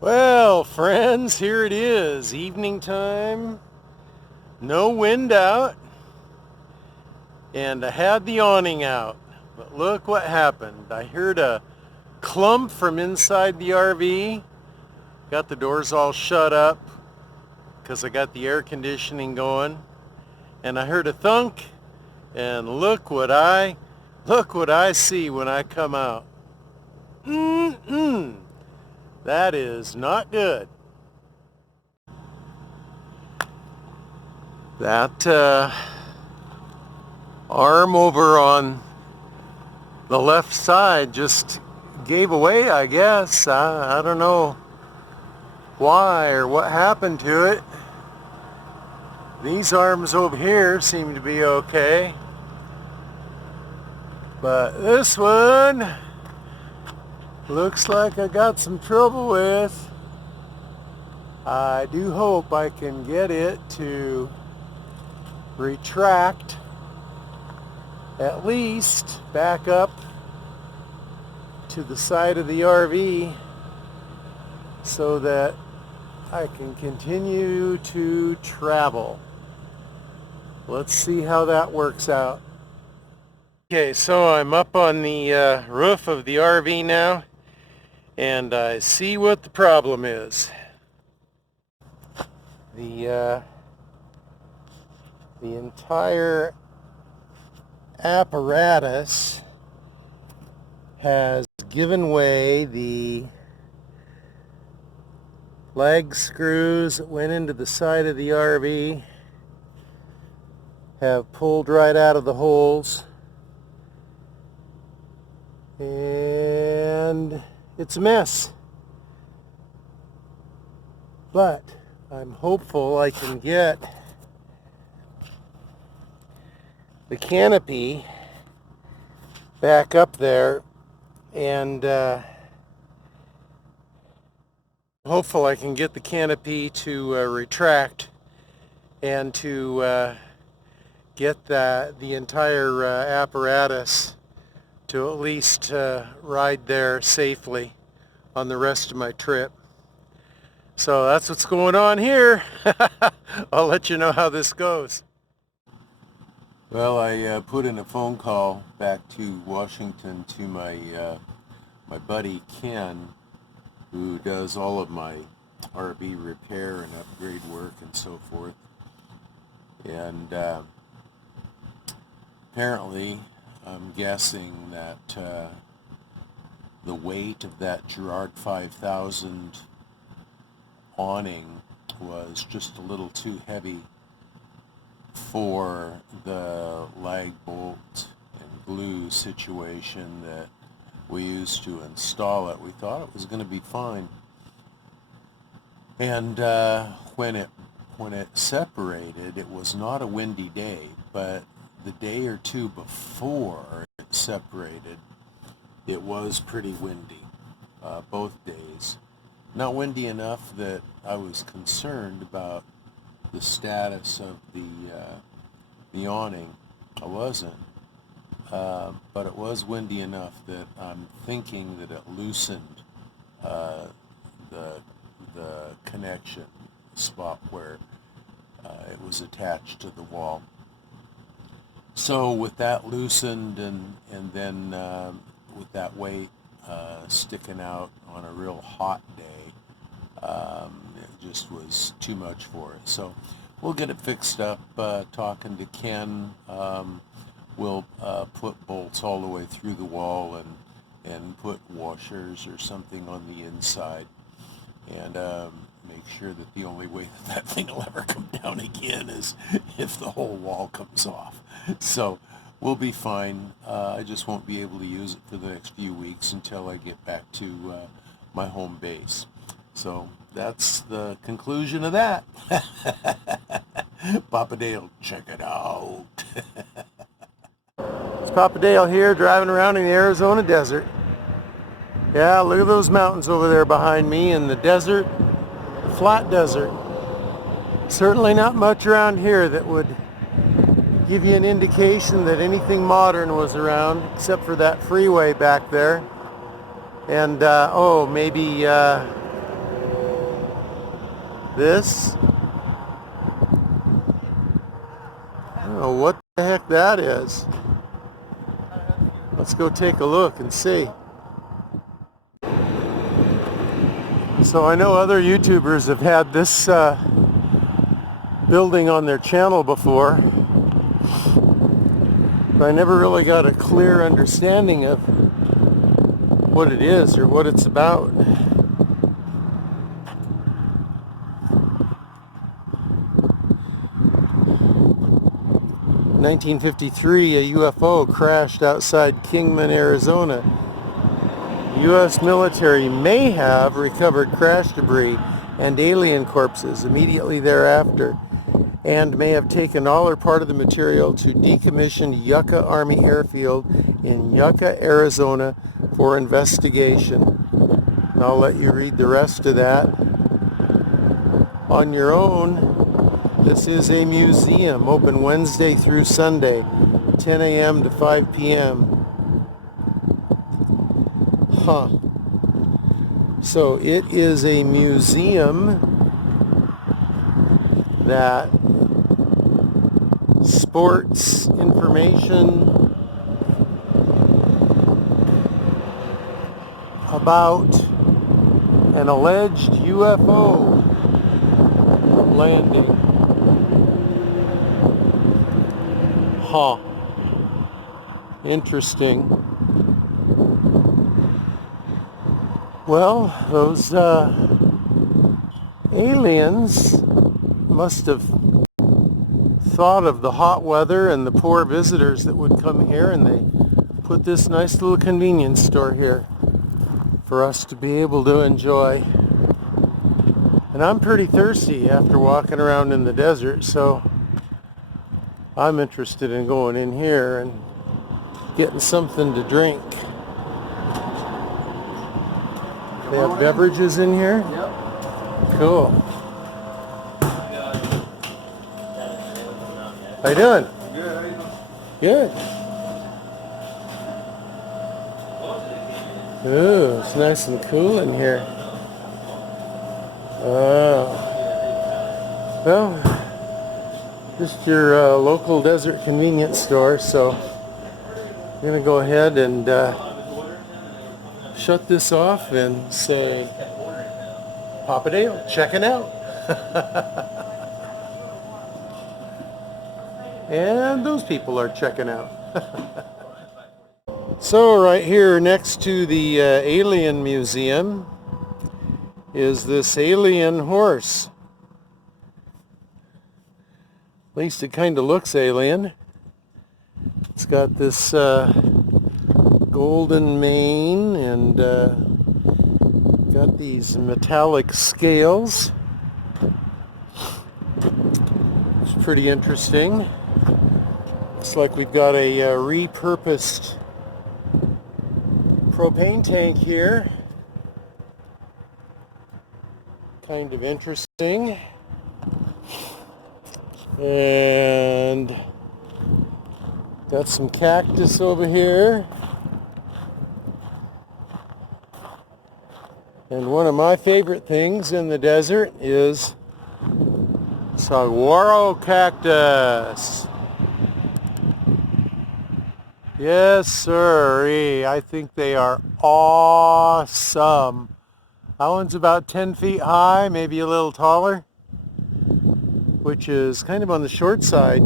Well, friends, here it is, evening time, no wind out, and I had the awning out. But look what happened. I heard a clump from inside the RV, got the doors all shut up because I got the air conditioning going, and I heard a thunk, and look what I see when I come out. That is not good. That arm over on the left side just gave away, I guess. I don't know why or what happened to it. These arms over here seem to be okay. But this one looks like I got some trouble with. I do hope I can get it to retract at least back up to the side of the RV so that I can continue to travel. Let's see how that works out. Okay, so I'm up on the roof of the RV now, and I see what the problem is. The entire apparatus has given way. The leg screws that went into the side of the RV have pulled right out of the holes, and it's a mess. But I'm hopeful I can get the canopy back up there, and hopeful I can get the canopy to retract and to get the entire apparatus to at least ride there safely on the rest of my trip. So that's what's going on here. I'll let you know how this goes. Well, I put in a phone call back to Washington to my buddy Ken, who does all of my RV repair and upgrade work and so forth. And apparently, I'm guessing that the weight of that Girard 5000 awning was just a little too heavy for the lag bolt and glue situation that we used to install it. We thought it was going to be fine, and when it separated, it was not a windy day, but the day or two before it separated, it was pretty windy, both days. Not windy enough that I was concerned about the status of the awning. I wasn't, but it was windy enough that I'm thinking that it loosened the connection spot where it was attached to the wall. So with that loosened and then with that weight sticking out on a real hot day, it just was too much for it. So we'll get it fixed up. Talking to Ken, we'll put bolts all the way through the wall and put washers or something on the inside, and make sure that the only way that thing will ever come down again is if the whole wall comes off. So we'll be fine. I just won't be able to use it for the next few weeks until I get back to my home base. So that's the conclusion of that. Papa Dale, check it out. It's Papa Dale here, driving around in the Arizona desert. Yeah, look at those mountains over there behind me in the desert, the flat desert. Certainly not much around here that would give you an indication that anything modern was around, except for that freeway back there. And maybe This, I don't know what the heck that is. Let's go take a look and see. So I know other YouTubers have had this building on their channel before, but I never really got a clear understanding of what it is or what it's about. 1953, a UFO crashed outside Kingman, Arizona. U.S. military may have recovered crash debris and alien corpses immediately thereafter, and may have taken all or part of the material to decommissioned Yucca Army Airfield in Yucca, Arizona for investigation. And I'll let you read the rest of that on your own. This is a museum, open Wednesday through Sunday, 10 a.m. to 5 p.m. So it is a museum that sports information about an alleged UFO landing. Interesting. Well, those aliens must have thought of the hot weather and the poor visitors that would come here, and they put this nice little convenience store here for us to be able to enjoy. And I'm pretty thirsty after walking around in the desert, so I'm interested in going in here and getting something to drink. They have beverages in here? Yep. Cool. How you doing? Good, how you doing? Good. Ooh, it's nice and cool in here. Well, just your local desert convenience store, so I'm going to go ahead and shut this off and say, Papa Dale, checking out. And those people are checking out. So right here next to the Alien Museum is this alien horse. At least it kind of looks alien. It's got this golden mane and got these metallic scales. It's pretty interesting. Looks like we've got a repurposed propane tank here. Kind of interesting. And got some cactus over here. And one of my favorite things in the desert is saguaro cactus. Yes, sir. I think they are awesome. That one's about 10 feet high, maybe a little taller, which is kind of on the short side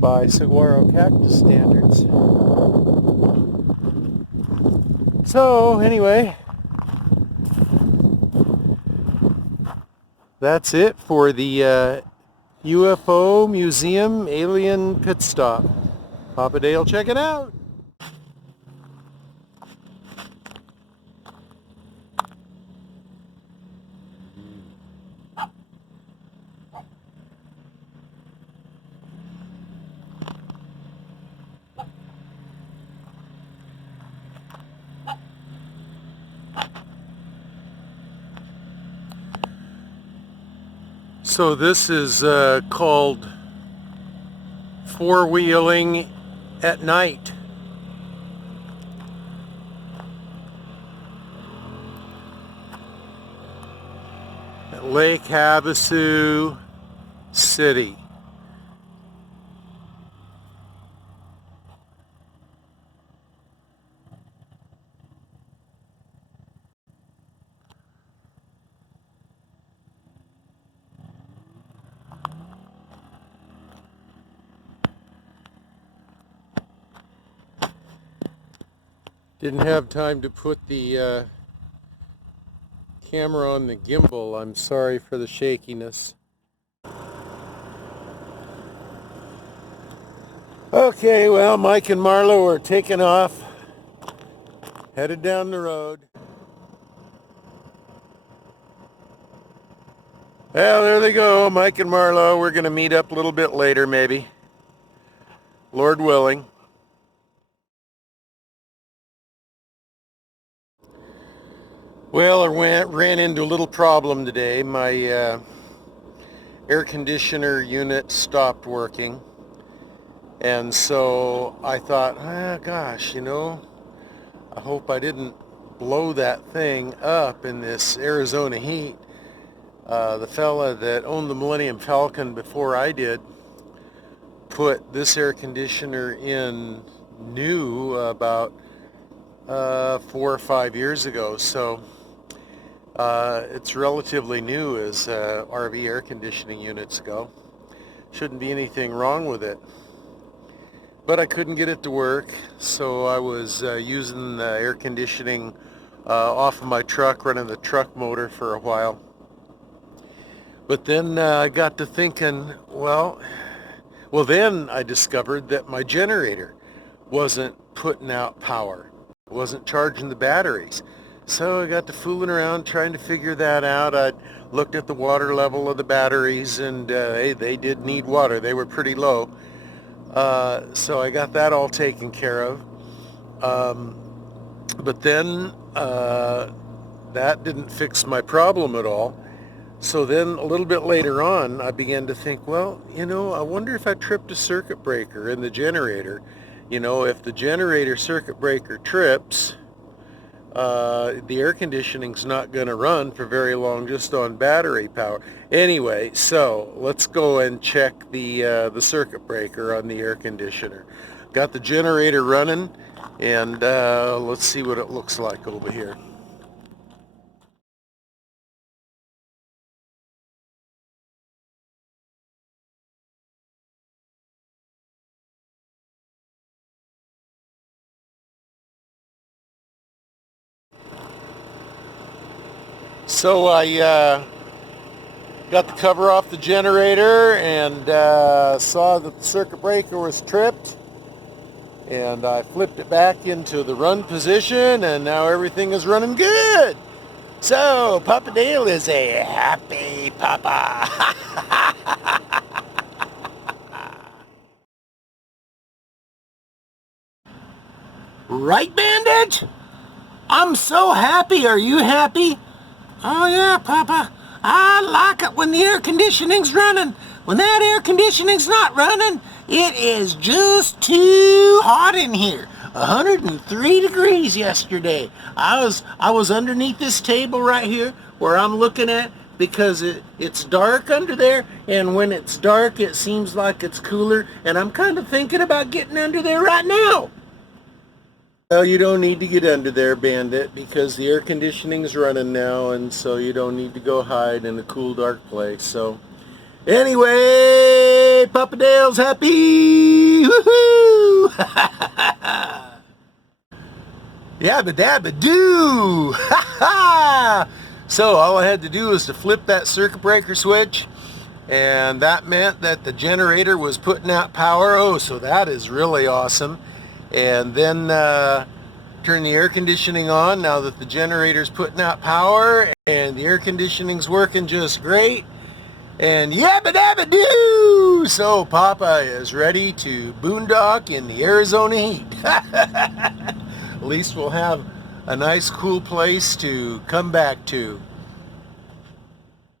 by saguaro cactus standards. So anyway, that's it for the UFO Museum Alien Pit Stop. Papa Dale, check it out. So this is called four-wheeling at night. Lake Havasu City. Didn't have time to put the camera on the gimbal. I'm sorry for the shakiness. Okay, well, Mike and Marlo are taking off, headed down the road. Well, there they go, Mike and Marlo. We're going to meet up a little bit later, maybe. Lord willing. Well, I ran into a little problem today. My air conditioner unit stopped working. And so I thought, gosh, I hope I didn't blow that thing up in this Arizona heat. The fella that owned the Millennium Falcon before I did put this air conditioner in new about 4 or 5 years ago. So it's relatively new as RV air conditioning units go. Shouldn't be anything wrong with it. But I couldn't get it to work, so I was using the air conditioning off of my truck, running the truck motor for a while. But then I got to thinking, well, then I discovered that my generator wasn't putting out power, wasn't charging the batteries. So I got to fooling around trying to figure that out. I looked at the water level of the batteries, and they did need water. They were pretty low. So I got that all taken care of. But then that didn't fix my problem at all. So then a little bit later on, I began to think, well, I wonder if I tripped a circuit breaker in the generator. If the generator circuit breaker trips, the air conditioning's not going to run for very long just on battery power. Anyway, so let's go and check the circuit breaker on the air conditioner. Got the generator running, and let's see what it looks like over here. So I got the cover off the generator and saw that the circuit breaker was tripped, and I flipped it back into the run position, and now everything is running good. So Papa Dale is a happy papa. Right, Bandit? I'm so happy. Are you happy? Oh yeah, Papa. I like it when the air conditioning's running. When that air conditioning's not running, it is just too hot in here. 103 degrees yesterday. I was underneath this table right here where I'm looking at, because it's dark under there, and when it's dark it seems like it's cooler, and I'm kind of thinking about getting under there right now. Well, you don't need to get under there, Bandit, because the air conditioning's running now, and so you don't need to go hide in a cool, dark place. So, anyway, Papa Dale's happy! Woohoo! Yabba dabba doo! Ha ha! So all I had to do was to flip that circuit breaker switch, and that meant that the generator was putting out power. Oh, so that is really awesome. And then turn the air conditioning on now that the generator's putting out power, and the air conditioning's working just great. And yabba dabba doo! So Papa is ready to boondock in the Arizona heat. At least we'll have a nice cool place to come back to.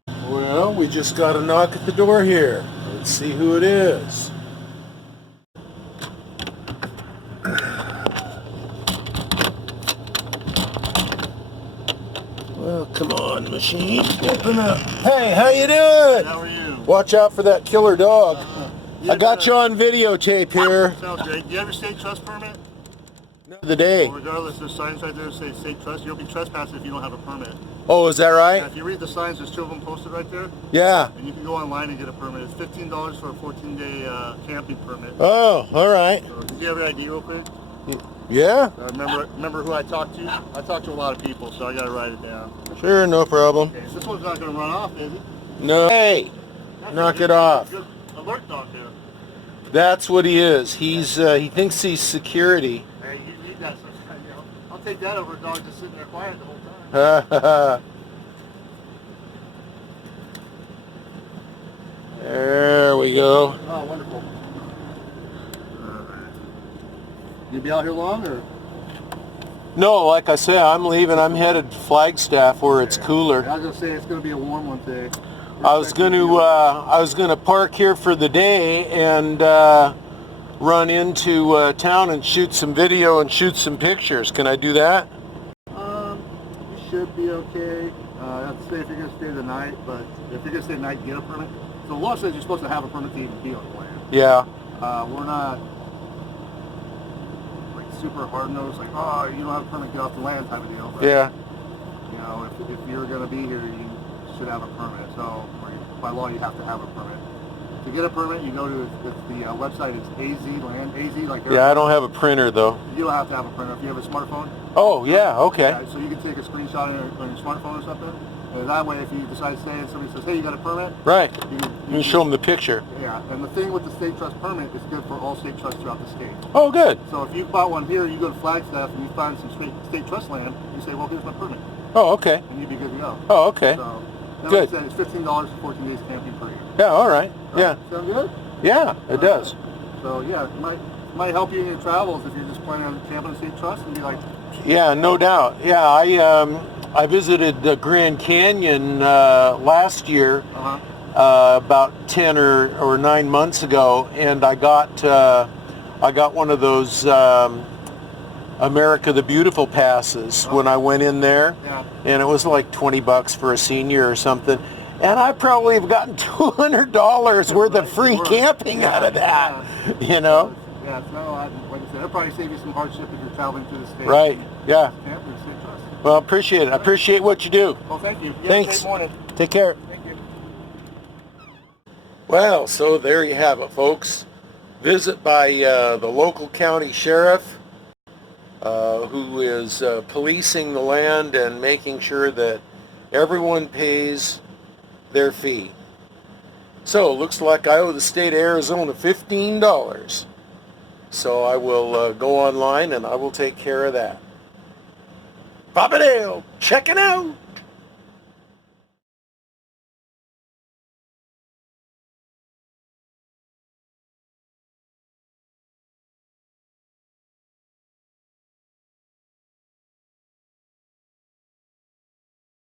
Well, we just got a knock at the door here. Let's see who it is. Well, Come on, machine. Open up. Hey, how you doing? How are you? Watch out for that killer dog. I got you on videotape here. Sounds great. Do you have your state trust permit? The day. Well, regardless, there's signs right there that say state trust. You'll be trespassing if you don't have a permit. Oh, is that right? Yeah, if you read the signs, there's 2 of them posted right there. Yeah. And you can go online and get a permit. It's $15 for a 14-day camping permit. Oh, all right. So, did you have your ID real quick? Yeah. Remember who I talked to? I talked to a lot of people, so I got to write it down. Sure, no problem. Okay, so this one's not going to run off, is it? No. Hey, knock it off. Good alert dog there. That's what he is. He thinks he's security. Hey, you need that sometimes, you know. I'll take that over a dog just sitting there quiet the whole time. There we go. Oh, wonderful. You be out here long, or? No, like I say, I'm leaving. I'm headed to Flagstaff where it's cooler. I was gonna say it's gonna be a warm one today. I was gonna park here for the day and run into town and shoot some video and shoot some pictures. Can I do that? You should be okay. I have to say if you're gonna stay the night, but if you're gonna stay the night, get a permit. So the law says you're supposed to have a permit to even be on the land. Yeah. We're not like super hard nosed, like, oh, you don't have a permit, get off the land type of deal. But, Yeah. you know, if you're gonna be here, you should have a permit. So by law, you have to have a permit. To get a permit, you go to the website. It's AZ Land. AZ, like. Yeah, I don't have a printer though. You don't have to have a printer if you have a smartphone. Oh yeah, okay. Yeah, so you can take a screenshot on your smartphone or something. And that way, if you decide to stay and somebody says, "Hey, you got a permit?" Right. You can show them the picture. Yeah, and the thing with the state trust permit is good for all state trusts throughout the state. Oh, good. So if you bought one here, you go to Flagstaff and you find some state trust land, you say, "Well, here's my permit," Oh, okay. and you'd be good to go. Oh, okay. So, Good. Like I said, it's $15 for 14 days camping per year. Yeah. All right. Yeah. Sound good? Yeah, it does. So yeah, it might help you in your travels if you're just planning on camping in state trust and be like. Yeah, no doubt. Yeah, I visited the Grand Canyon last year, about 10 or 9 months ago, and I got one of those America the Beautiful passes when I went in there, and it was like $20 for a senior or something, and I probably have gotten $200 worth of free camping out of that. You know. Yeah, no, like I said, it'll probably save you some hardship if you're traveling through the state. Right. Yeah. Camping in state trust. Well, I appreciate it. I appreciate what you do. Well, thank you. Thanks. Have a great morning. Take care. Thank you. Well, so there you have it, folks. Visit by the local county sheriff who is policing the land and making sure that everyone pays their fee. So, looks like I owe the state of Arizona $15. So I will go online and I will take care of that. Papadale, checking out.